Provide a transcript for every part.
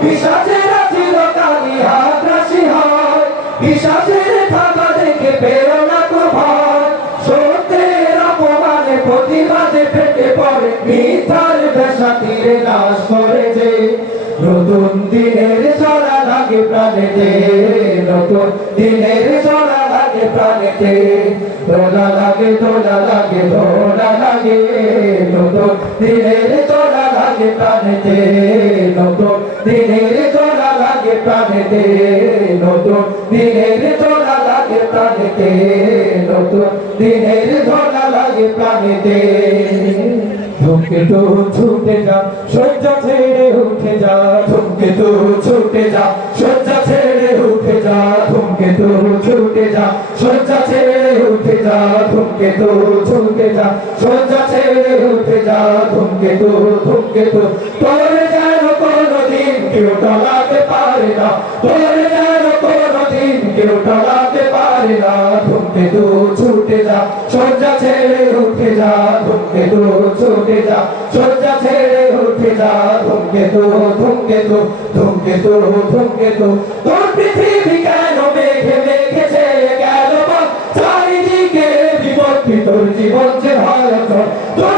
পিসাচেরা চিরকালই হাতরাশি হয়। পিসাচের থাকা নতুন দিনের সরা লাগে প্রাণেতে নতুন দিনের সরা লাগে প্রাণেতে দোলা লাগে দোলা লাগে দোলা লাগে দিনের লাগে প্রাণেতে, নতুন দিনের তোলা লাগে প্রাণেতে, নতুন দিনের তোলা লাগে প্রাণেতে, নতুন দিনের তোলা লাগে প্রাণেতে। ধুমকে তো ছুটে যা সজ্জা ছেড়ে উঠে যা, ধুমকে তো ছুটে যা সজ্জা ছেড়ে উঠে যা, ধুমকে তো ছুটে যা সজ্জা ছেড়ে উঠে যা, ধুমকে তো ছুটে যা সজ্জা ছেড়ে উঠে যা ধুমকে তো ধুমকে তো তোরে যেন কোনদিন কেউ টলাতে পারে না। তোরে যেন কোনদিন কেউ টলাতে পারে না। ধুমকে তো ছুটে যা সজ্জা ছেড়ে উঠে যা। ধুমকে তো ছুটে যা সজ্জা ছেড়ে উঠে যা। ধুমকে তো ধুমকে তো ধুমকে তো ধুমকে তো তোর পৃথিবী কেন মেঘে মেঘে গেল চারিদিকে তোর জীবন যে অচল। তোর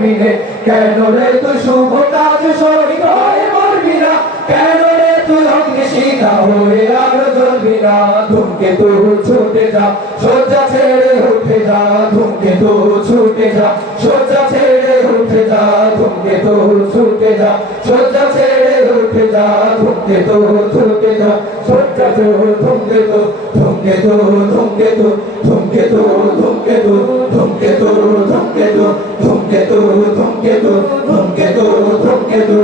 নে কেন রে তুই শুভ কাজ শহীদ হয়ে মরবি না? কেন রে তুই অগ্নি শিখা হয়ে আর জ্বলবি না? ধুমকে তু ছুটে যা সোজা ছেড়ে উঠে যা, ধুমকে তু ছুটে যা সোজা ছেড়ে উঠে যা, ধুমকে তু ছুটে যা সোজা ছেড়ে উঠে যা, ধুমকে তু ছুটে যা সোজা তু ধুমকে তু ধুমকে তু ধুমকে তু ধুমকে তু ধুমকে তু ধুমকে তু ধূমকেতু ধূমকেতু